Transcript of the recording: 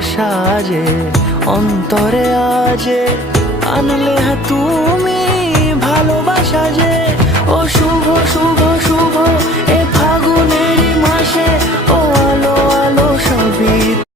সাজে অন্তরে আজে আনলে তুমি ভালোবাসা যে। ও শুভ শুভ শুভ এ ফাগুনেরই মাসে, ও আলো আলো সবই